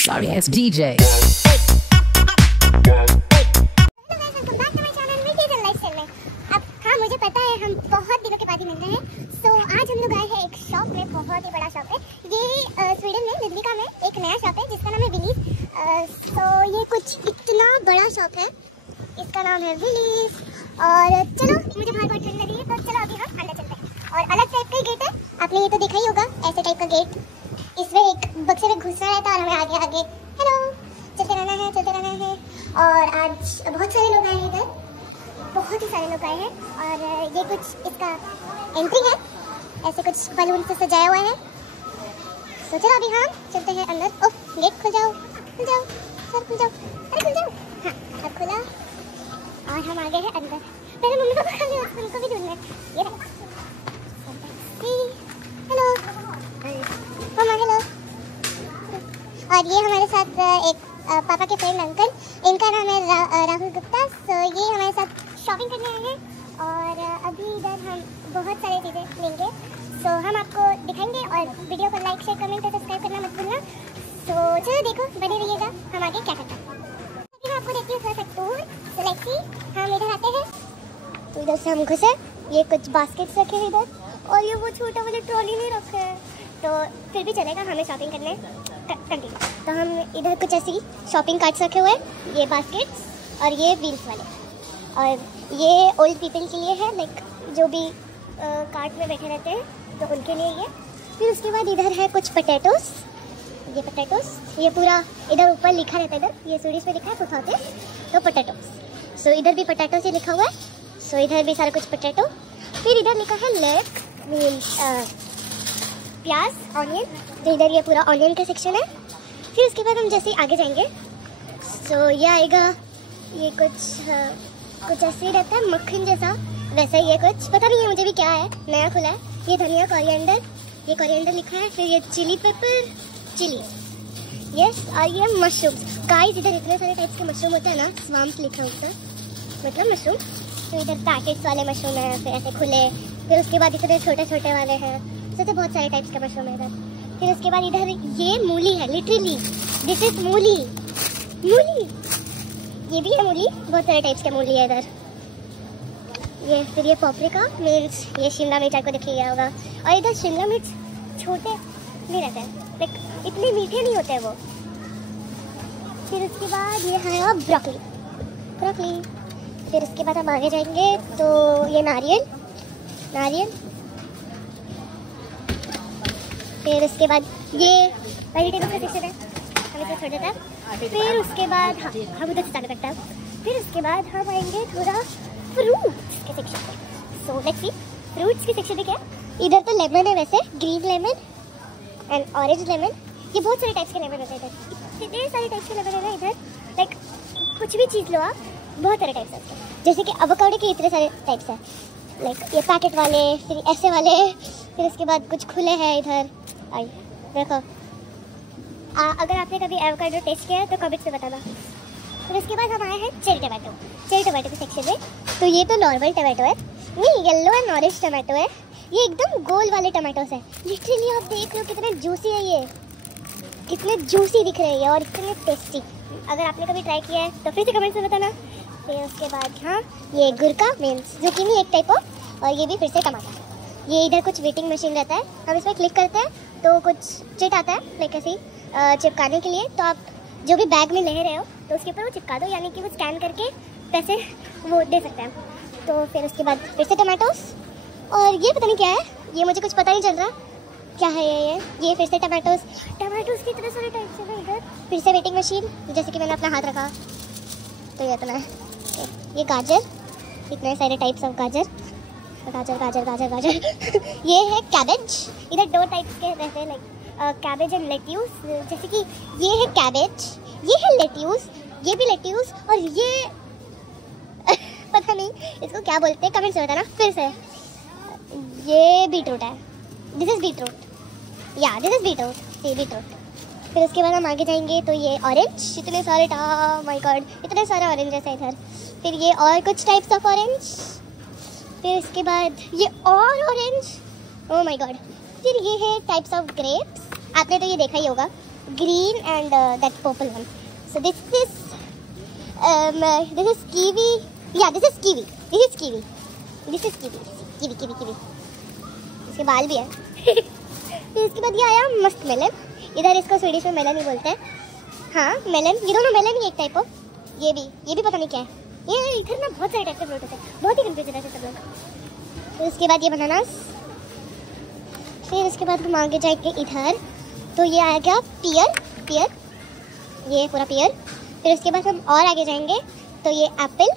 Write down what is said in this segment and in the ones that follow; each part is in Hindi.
Sorry ass DJ. मुझे पता है हम बहुत दिनों के बाद ही मिल रहे हैं। तो आज हम लोग आए हैं एक शॉप में, बहुत ही बड़ा शॉप है ये। स्वीडन में लुडविका में एक नया शॉप है जिसका नाम है विलीस। तो ये कुछ इतना बड़ा शॉप है, इसका नाम है विलीस। और चलो, मुझे बाहर बहुत ठंड लगी है तो चलो अभी हम अंदर चलते हैं। और अलग टाइप का गेट है, आपने ये तो देखा ही होगा, ऐसे टाइप का गेट। इसमें एक बक्से में घुसना रहता है और हमें आगे आगे हेलो चलते रहना है, चलते रहना है। और आज बहुत सारे लोग आए हैं इधर, बहुत ही सारे लोग आए हैं। और ये कुछ इसका एंट्री है, ऐसे कुछ बलून से सजाया हुआ है। तो चलो अभी हम चलते हैं अंदर। ओह, गेट खुल जाओ, खुल जाओ सर, खुल जाओ, अरे खुल जाओ। हाँ, अब खुला और हम आ गए हैं अंदर। पहले मम्मी को पकड़ लिया, उनको भी ढूंढना है। ये हेलो मम्मा, हेलो। और ये हमारे साथ एक पापा के फ्रेंड अंकल, इनका नाम है राहुल गुप्ता। तो ये हमारे साथ शॉपिंग करने आए हैं। और अभी इधर हम बहुत सारी चीज़ें लेंगे, तो हम आपको दिखाएंगे। और वीडियो को लाइक, शेयर, कमेंट और सब्सक्राइब करना मत भूलना। तो चलो देखो, बने रहिएगा, हम आगे क्या करते हैं। अभी मैं आपको देती हूँ थोड़ा सा टूर। तो लेट्स सी, हम इधर आते हैं, तो इधर से हम घुसे। ये कुछ बास्केट्स रखे हैं इधर, और ये वो छोटा वाला ट्रॉली नहीं रखा है, तो फिर भी चलेगा, हमें शॉपिंग करने कंटिन्यू। तो हम इधर कुछ ऐसी शॉपिंग कार्ट्स रखे हुए हैं, ये बास्केट्स और ये व्हील्स वाले। और ये ओल्ड पीपल के लिए है, लाइक जो भी कार्ट में बैठे रहते हैं तो उनके लिए ये। फिर उसके बाद इधर है कुछ पोटैटोस, ये पोटैटोस, ये पूरा इधर ऊपर लिखा रहता है, इधर ये सीरीज पे लिखा है 2000, तो पोटैटोस। सो इधर भी पोटैटोस ही लिखा हुआ है। सो इधर भी सारा कुछ पोटैटो। फिर इधर लिखा है लेक मीन्स प्याज, ऑनियन, तो इधर ये पूरा ऑनियन का सेक्शन है। फिर उसके बाद हम जैसे ही आगे जाएंगे सो ये आएगा, ये कुछ ऐसे ही रहता है, मक्खन जैसा, वैसा ही है कुछ, पता नहीं है मुझे भी क्या है, नया खुला है। ये धनिया, कोरिएंडर, ये कोरिएंडर लिखा है। फिर ये चिली पेपर, चिली, यस। और ये मशरूम्स, गाइस इधर इतने सारे टाइप्स के मशरूम होते हैं ना, स्वाम्प लिखा होता है, मतलब मशरूम। तो इधर पैकेट्स वाले मशरूम है, फिर ऐसे खुले। फिर उसके बाद इतने छोटे छोटे वाले हैं, तो बहुत सारे टाइप्स के मशरूम है इधर। फिर उसके बाद इधर ये मूली है, लिटरली दिस इज मूली, मूली, ये भी है मूली, बहुत सारे टाइप्स के मूली है इधर। ये फिर ये पापरिका मीन्स ये शिमला मिर्च, आपको दिख गया होगा। और इधर शिमला मिर्च छोटे नहीं रहते हैं, लाइक इतने मीठे नहीं होते हैं वो। फिर उसके बाद ये है ब्रोकली, ब्रोकली। फिर उसके बाद हम आगे जाएंगे तो ये नारियल, नारियल। फिर उसके बाद ये वेजिटेबल का सेक्शन है, हम इसे छोड़ देते हैं। फिर उसके बाद हम उधर से चालू करते हैं। फिर उसके बाद हम आएंगे थोड़ा फ्रूट्स के सेक्शन पे। सो लेट्स सी, फ्रूट्स के सेक्शन में क्या है। इधर तो लेमन है, वैसे green lemon and orange lemon, ये बहुत सारे टाइप्स के लेमन होते हैं इधर, इतने सारे टाइप्स के लेमन है ना इधर, लाइक कुछ भी चीज़ लो आप, बहुत सारे टाइप्स हैं। जैसे कि अवोकाडो के इतने सारे टाइप्स हैं, लाइक ये पैकेट वाले, फिर ऐसे वाले। फिर उसके बाद कुछ खुले हैं इधर, आई देखो। अगर आपने कभी एवोकाडो टेस्ट किया है तो कमेंट में बताना। फिर उसके बाद हम आए हैं चेरी टमाटो, चेरी टमाटो के सेक्शन में। तो ये तो नॉर्मल टमाटो है, नहीं येलो एंड ऑरेंज टमाटो है, ये एकदम गोल वाले टमाटोस है। लिटरली आप देख लो कितने जूसी है, ये कितने जूसी दिख रहे हैं और इतने टेस्टी। अगर आपने कभी ट्राई किया है तो फिर से कमेंट में बताना। फिर उसके बाद हाँ, ये गुरका मीन्स जुकीनी एक टाइप ऑफ, और ये भी फिर से टमाटर। ये इधर कुछ वेटिंग मशीन रहता है, हम इसमें क्लिक करते हैं तो कुछ चिट आता है, लाइक ऐसे चिपकाने के लिए। तो आप जो भी बैग में ले रहे हो तो उसके ऊपर वो चिपका दो, यानी कि वो स्कैन करके पैसे वो दे सकते हैं। तो फिर उसके बाद फिर से टमाटोस, और ये पता नहीं क्या है, ये मुझे कुछ पता नहीं चल रहा क्या है ये फिर से टमाटोस, टमाटोस के इतने सारे टाइप्स हैं इधर। फिर से वेटिंग मशीन, जैसे कि मैंने अपना हाथ रखा तो ये इतना है। ये गाजर, इतने सारे टाइप्स ऑफ गाजर, गाजर गाजर गाजर गाजर ये है कैबेज, इधर दो टाइप्स के रहते हैं, लाइक कैबेज एंड लेट्यूस। जैसे कि ये है कैबेज, ये है लेट्यूस, ये भी लेट्यूस, और ये पता नहीं इसको क्या बोलते हैं, कमेंट्स में बताना। फिर से ये बीटरूट है, दिस इज बीटरूट, या दिस इज बीटरूट, ये बीटरूट। फिर उसके बाद हम आगे जाएंगे तो ये ऑरेंज, इतने सारे माय गॉड, इतने सारे ऑरेंज है इधर। फिर ये और कुछ टाइप्स ऑफ ऑरेंज। फिर इसके बाद ये और ऑरेंज, ओह माय गॉड। फिर ये है टाइप्स ऑफ ग्रेप्स, आपने तो ये देखा ही होगा, green and that purple one. So this is kiwi. Yeah, this is kiwi. Kiwi. इसके बाल भी है। फिर इसके बाद ये आया मस्त मेलन। इधर इसको स्वीडिश में मेलन ही बोलते हैं। हाँ मेलन, ये दोनों मेलन ही एक टाइप हो। ये भी पता नहीं क्या है। ये इधर ना बहुत सारे टाइप के फ्रूट होते हैं, बहुत ही कंफ्यूज रहते हैं सब लोग। फिर उसके बाद ये बनानास। फिर उसके बाद हम आगे जाएंगे इधर, तो ये आया क्या पियर, ये पूरा पियर। फिर उसके बाद हम और आगे जाएंगे तो ये एप्पल,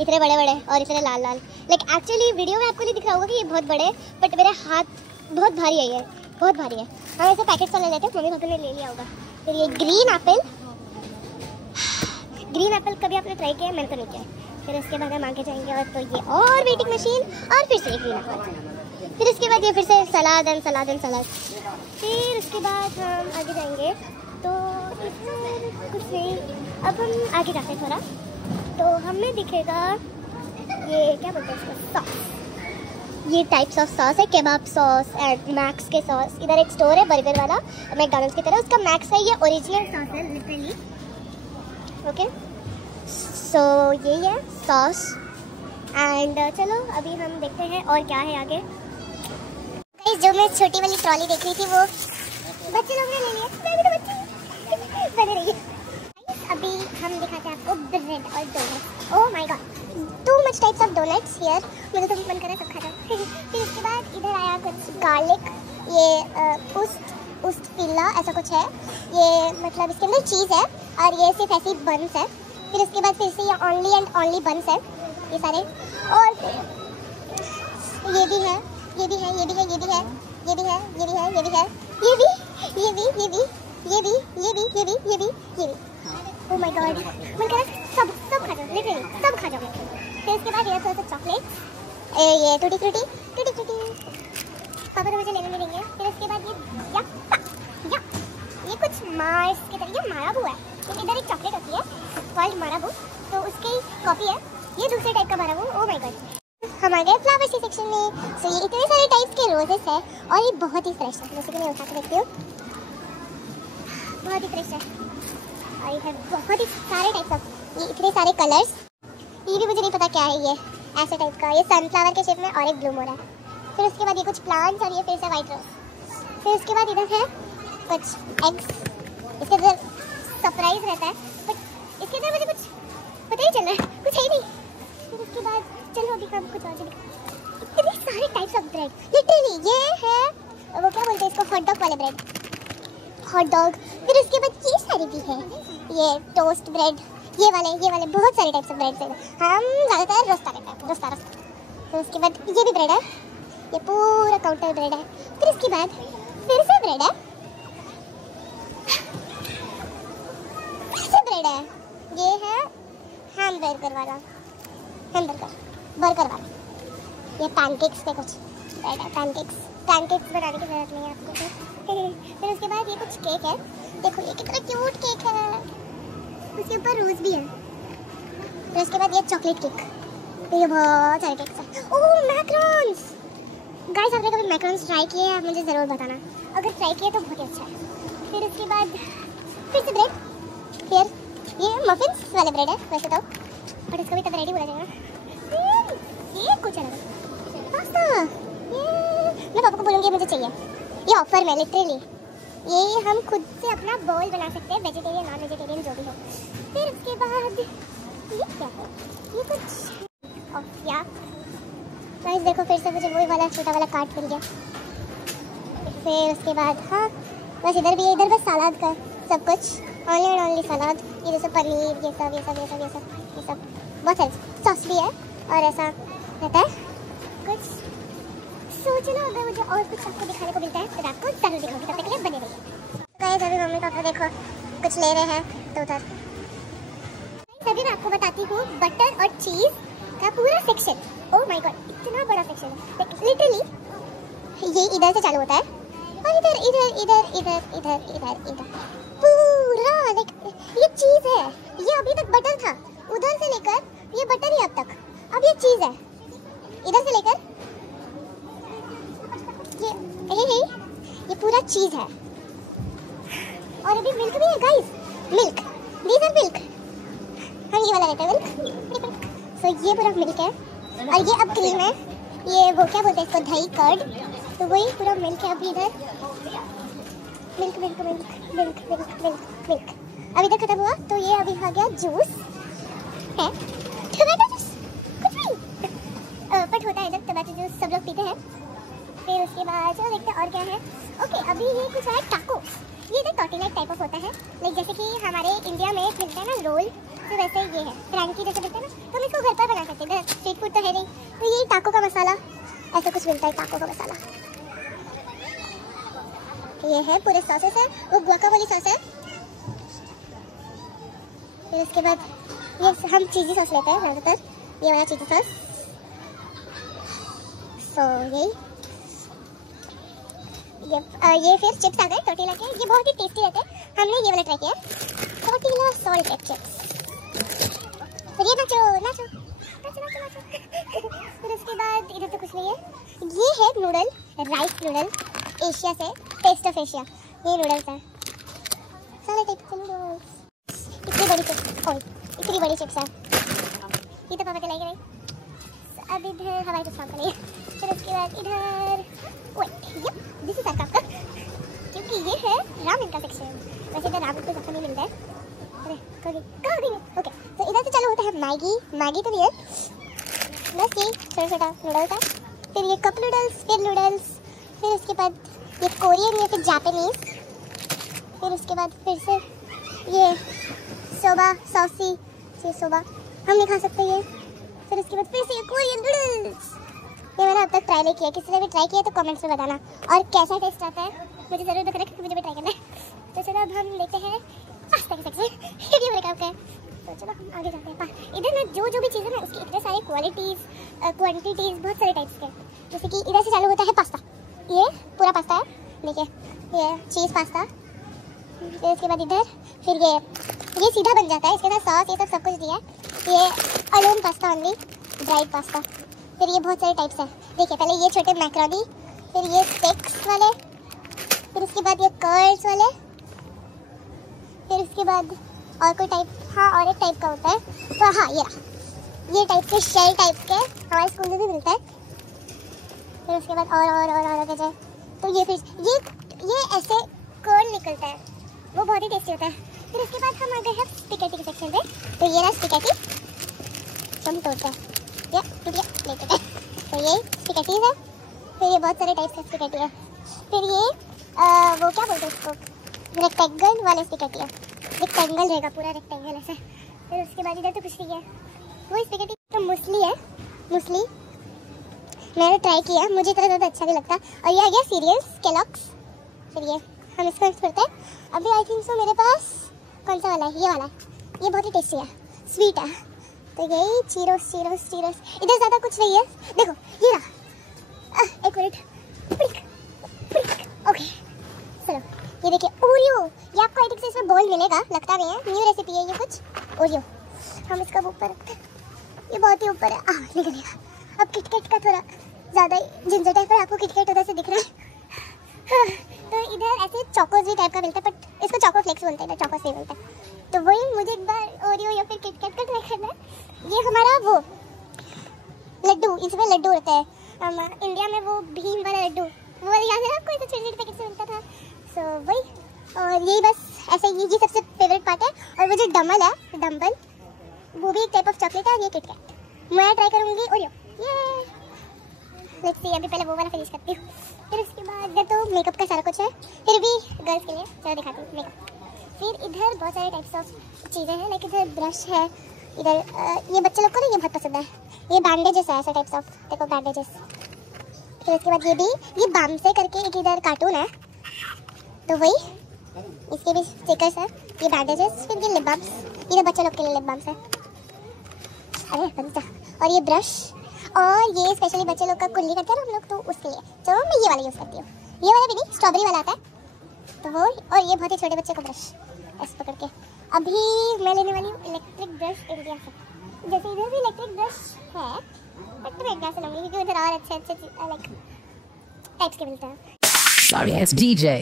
इतने बड़े बड़े और इतने लाल लाल। लाइक एक्चुअली वीडियो में आपको नहीं दिख रहा होगा कि ये बहुत बड़े, बट मेरे हाथ बहुत भारी है, ये बहुत भारी है। हम ऐसे पैकेट से ले लेते हैं, मम्मी पापा ने ले लिया होगा। फिर ये ग्रीन एप्पल कभी आपने ट्राई किया? मैंने तो नहीं किया। फिर उसके बाद हम आगे जाएंगे और तो ये और वेटिंग मशीन और फिर से ग्रीन एप्पल। फिर उसके बाद ये फिर से सलाद। फिर उसके बाद हम आगे जाएंगे तो कुछ नहीं, अब हम आगे जाते हैं थोड़ा, तो हमें दिखेगा ये क्या बोलते हैं इसको, सॉस। ये टाइप्स ऑफ सॉस है, केबाब सॉस एंड मैक्स के सॉस। इधर एक स्टोर है बर्गर वाला मैकडॉनल्ड्स की तरह, उसका मैक्स है, ये ओरिजिनल सॉस है लिटरली। ओके सो यही है सॉस। एंड चलो अभी हम देखते हैं और क्या है आगे। जो मैं छोटी वाली ट्रॉली देख रही थी वो बच्चे लोग ने ले लिया, मैं भी तो बच्ची बने रही है। अभी हम दिखाते हैं आपको ब्रेड और doughnuts. Oh my God, too much types of doughnuts here. मुझे तो मन कर रहा है सब खा जाओ। फिर उसके बाद इधर आया कुछ गार्लिक, ये उस्ट पिल्ला ऐसा कुछ है, ये मतलब इसके अंदर चीज़ है और ये सिर्फ ऐसी बंस है। फिर उसके बाद फिर से ये ओनली एंड ओनली बंस है ये सारे। और ये भी है। ओह माय गॉड, मन कर सब खा जाओ, लिटरली सब खा जाओ। फिर इसके बाद ये थोड़ा सा चॉकलेट, ये टूटी फ्रूटी पापा तो मुझे लेने में देंगे। फिर उसके बाद ये कुछ मार्स की तरह, ये माराबू है। इधर एक चॉकलेट होती है कॉल्ड माराबू, तो उसकी कॉपी है ये दूसरे टाइप का माराबू। ओह माय गॉड, हम आ गए फ्लावर्स के सेक्शन में। सो ये इतने सारे टाइप्स के रोजेस है और ये बहुत ही फ्रेश है, जैसे कि मैं उठा के देखती हूँ, बहुत ही फ्रेश है। और ये है बहुत ही सारे टाइप्स ऑफ, ये इतने सारे कलर्स। ये भी मुझे नहीं पता क्या है, ये ऐसे टाइप का, ये सनफ्लावर के शेप में और एक ब्लूम हो रहा है। फिर उसके बाद ये कुछ प्लांट्स और ये फिर से वाइट रोज। फिर उसके बाद इधर है कुछ एग्स, इसके अंदर सरप्राइज रहता है, बट इसके अंदर मुझे कुछ पता ही चल रहा है, कुछ है ही नहीं। फिर उसके बाद चलो अभी हम कुछ और इतने सारे टाइप्स ऑफ ब्रेड, लिटरली ये है वो क्या बोलते हैं इसको, हॉट डॉग वाले ब्रेड, हॉट डॉग। फिर उसके बाद ये सारी भी है, ये टोस्ट ब्रेड, ये वाले बहुत सारे टाइप्स ऑफ ब्रेड है। हम ज़्यादातर रोस्टा लेते हैं, रोस्टा। फिर उसके बाद ये भी ब्रेड है, ये पूरा काउंटर ब्रेड है। फिर उसके बाद फिर से ब्रेड है, ये है बर्गर वाला, ये पैनकेक्स पे कुछ ब्रेड है, पैनकेक्स बनाने की जरूरत नहीं है आपको। फिर उसके बाद ये कुछ केक है, देखो ये कितना क्यूट केक है, उसके ऊपर रोज भी है। फिर उसके बाद ये चॉकलेट केक, ये बहुत सारे केक्स हैं। ओह मैकरोन्स, गाइस आपने कभी मैकरोन्स ट्राई किए हैं? आप मुझे ज़रूर बताना, अगर ट्राई किए तो बहुत ही अच्छा है। फिर उसके बाद फिर से ब्रेड, फिर ये मफिन्स वाले ब्रेड है वैसे तो, बट इसको भी तब रेडी बोला जाएगा। ये कुछ अलग पास्ता, मैं पापा को बोलूँगी मुझे चाहिए, ये ऑफर में लिटरली। ये हम खुद से अपना बोल बना सकते हैं, वेजिटेरियन नॉन वेजिटेरियन जो भी हो। फिर उसके बाद ये क्या है, ये कुछ या गाइस देखो फिर से मुझे वही वाला छोटा वाला कार्ट मिल गया। फिर उसके बाद हाँ बस इधर भी है, इधर बस सलाद का सब कुछ, ओनली एंड ओनली सलाद। ये जैसे पनीर, ये सब बहुत सारे सॉस भी है और ऐसा रहता है कुछ। सोचना अगर मुझे और कुछ आपको दिखाने को मिलता है तो आपको जरूर दिखाऊंगी, तब तक के लिए बने रहिए। गाइस अभी मम्मी पापा देखो कुछ ले रहे हैं तो उधर। अभी मैं आपको बताती हूँ बटर और चीज़ का पूरा सेक्शन। ओह माय गॉड, इतना बड़ा सेक्शन है लिटरली। ये इधर से चालू होता है और इधर पूरा लाइक ये चीज़ है। ये अभी तक बटर था, उधर से लेकर ये बटर ही अब तक, अब ये चीज़ है इधर से लेकर ये पूरा चीज़ है। और अभी guys, milk, these are milk. हम ये वाला लेते हैं मिल्क। सो ये पूरा मिल्क है और ये अब क्रीम है। ये वो क्या बोलते हैं इसको, दही, कर्ड। तो वही पूरा मिल्क है अभी इधर। Milk milk milk milk milk milk milk. अब इधर खत्म हुआ तो ये अभी आ गया जूस है, टमाटो जूस, कुछ भी बट होता है इधर टमाटो जूस, सब लोग पीते हैं। फिर उसके बाद चलो देखते हैं और क्या है। ओके, अभी ये कुछ है टाको। ये इधर टॉर्टिला टाइप ऑफ होता है, लाइक जैसे कि हमारे इंडिया में मिलता है ना रोल, तो वैसे ये है फ्रैंकी जैसे मिलता है ना, तो हम इसको घर पर बना सकते हैं। स्ट्रीट फूड तो है नहीं, तो ये टाको का मसाला ऐसा कुछ मिलता है, टाको का मसाला। ये है पूरे सॉसेस है, वो गुआकामोली सॉस है। फिर उसके बाद ये हम चीज़ी सॉस लेते हैं ज़्यादातर, ये वाला चीज़ी सॉस। तो ये फिर चिप्स आ गए टॉर्टिला के, ये बहुत ही टेस्टी रहते हैं। हमने ये वाला ट्राई किया, टॉर्टिला सॉल्ट चिप्स। फिर ये नाचो नाचो नाचो नाचो नाचो। फिर उसके बाद इधर तो कुछ नहीं है। ये है नूडल, राइस नूडल, एशिया से, टेस्ट ऑफ एशिया। ये नूडल्स है, सारे टाइप के नूडल्स। इतनी बड़ी चिप्स, इतनी बड़ी चिप्स है, ये तो पापा चलाई गई। अब इधर हमारी चिप्स काम करिए। फिर उसके बाद इधर दिस इज आपका, क्योंकि ये है रामेन का सेक्शन। वैसे इधर रामेन तो ज़्यादा नहीं मिलता है। अरे कहाँ गई? ओके, तो इधर से चालू होता है मैगी। मैगी तो नहीं है, बस ये छोटा छोटा नूडल्स है। फिर ये कप नूडल्स, फिर नूडल्स। फिर उसके बाद ये कोरियन या फिर जापानीज। फिर उसके बाद फिर से ये सोबा सॉसी, ये सोबा हम नहीं खा सकते ये। फिर उसके बाद फिर से ये कोरियन नूडल्स। ये मैंने अब तक ट्राई नहीं किया, किसी ने भी ट्राई किया तो कमेंट्स में बताना और कैसा टेस्ट आता है मुझे ज़रूर बताना, क्योंकि मुझे भी ट्राई करना है। तो चलो अब हम लेते हैं पास्ता के सेक्शन, ये मेरे काम का है। तो चलो हम आगे जाते हैं। इधर ना जो जो भी चीज़ें ना उसकी इतने सारे क्वालिटीज़, क्वांटिटीज़, बहुत सारे टाइप्स के। जैसे कि इधर से चालू होता है पास्ता, ये पूरा पास्ता है, देखिए ये चीज़ पास्ता। फिर उसके बाद इधर फिर ये सीधा बन जाता है, इसके साथ सॉस ये सब कुछ दिया है। ये alone pasta only, dried pasta. फिर ये बहुत सारे टाइप्स हैं, देखिए पहले ये छोटे मैक्रोनी, फिर ये स्टेक्स वाले, फिर उसके बाद ये कर्ल्स वाले, फिर उसके बाद और कोई टाइप, हाँ और एक टाइप का होता है, तो हाँ ये टाइप के शेल टाइप के हमारे स्कूल में भी मिलता है। फिर उसके बाद और आगे जाए तो ये फिर ये ऐसे कर्ल निकलता है, वो बहुत ही टेस्टी होता है। फिर उसके बाद हम आ गए हैं स्पैगेटी के सेक्शन पे। तो ये रहा स्पैगेटी, हम तोड़ते हैं या लेते हैं। तो ये स्पैगेटीज है, फिर ये बहुत सारे टाइप्स के स्पैगेटी है। फिर ये वो क्या बोलते हैं इसको, रेक्टेंगल वाले स्पैगेटी है, रेक्टेंगल रहेगा पूरा रेक्टेंगल ऐसे। फिर उसके बाद इधर तो कुछ नहीं है, वो स्पैगेटी तो मुसली है, मुसली मैंने ट्राई किया, मुझे इतना ज़्यादा अच्छा नहीं लगता। और ये आ गया सीरियल्स केलॉग्स। फिर ये हम इसको एक्सप्लोर करते हैं। अभी आई थिंक सो मेरे पास कौन सा वाला है, ये वाला है, ये बहुत ही टेस्टी है, स्वीट है। तो यही चीरोस। इधर ज़्यादा कुछ नहीं है, देखो ये रहा, एक मिनट, ओके चलो ये देखिए ओरियो। ये आपको आई थिंक से इसमें बोल मिलेगा, लगता नहीं है, न्यू रेसिपी है ये कुछ ओरियो। हम इसका ऊपर रखते हैं, ये बहुत ही ऊपर है, निकलेगा। अब किटकैट का थोड़ा ज़्यादा झंझट है, पर आपको किटकैट उधर से दिख रहा है। तो इधर ऐसे चोकोस भी टाइप का मिलता है, बट इसको चोको फ्लेक्स बोलते हैं, चोकोस नहीं बोलते। तो वही मुझे एक बार ओरियो या फिर किटकैट का ट्राई करना है। ये हमारा वो लड्डू, इसमें लड्डू होते हैं इंडिया में, वो भीम वाला लड्डू, वो याद है आपको, ऐसे छोटे छोटे पैकेट से मिलता था। सो वही, और यही बस ऐसे ये सबसे फेवरेट पार्ट है। और वो जो डम्बल है, डम्बल, वो भी एक टाइप ऑफ चॉकलेट है। और ये किटकैट मैं ट्राई करूँगी ओरियो, ये लेट्स सी। अभी पहले वो वाला फिनिश करती हूँ। फिर उसके बाद इधर तो मेकअप का सारा कुछ है, फिर भी गर्ल्स के लिए चलो दिखाती हूँ मेकअप। फिर इधर बहुत सारे टाइप्स ऑफ चीज़ें हैं, लाइक इधर ब्रश है, इधर ये बच्चे लोग को ना ये बहुत पसंद है, ये बैंडेजेस है, ऐसे टाइप्स ऑफ, देखो बैंडेजेस। फिर उसके बाद ये बामसे करके एक इधर कार्टून है, तो वही इसके भी स्टिकर्स है, ये बैंडेजेस। फिर ये लिप बाम्स, इधर बच्चे लोग के लिए लिप बाम्स है, अरे बनता। और ये ब्रश, और ये स्पेशली बच्चे लोग का कुल्ली करते हैं ना हम लोग, तो उसके लिए चलो मैं ये वाला यूज़ करती हूँ। ये वाला भी नहीं, स्ट्रॉबेरी वाला आता है, तो वो। और ये बहुत ही छोटे बच्चे को ब्रश ऐसे पकड़ के। अभी मैं लेने वाली हूँ इलेक्ट्रिक ब्रश इंडिया से। जैसे इधर भी इलेक्ट्रिक ब्रश है, बट मैं इंडिया से लूँगी क्योंकि उधर और अच्छे लाइक टाइप्स के मिलते हैं। Sorry, it's DJ.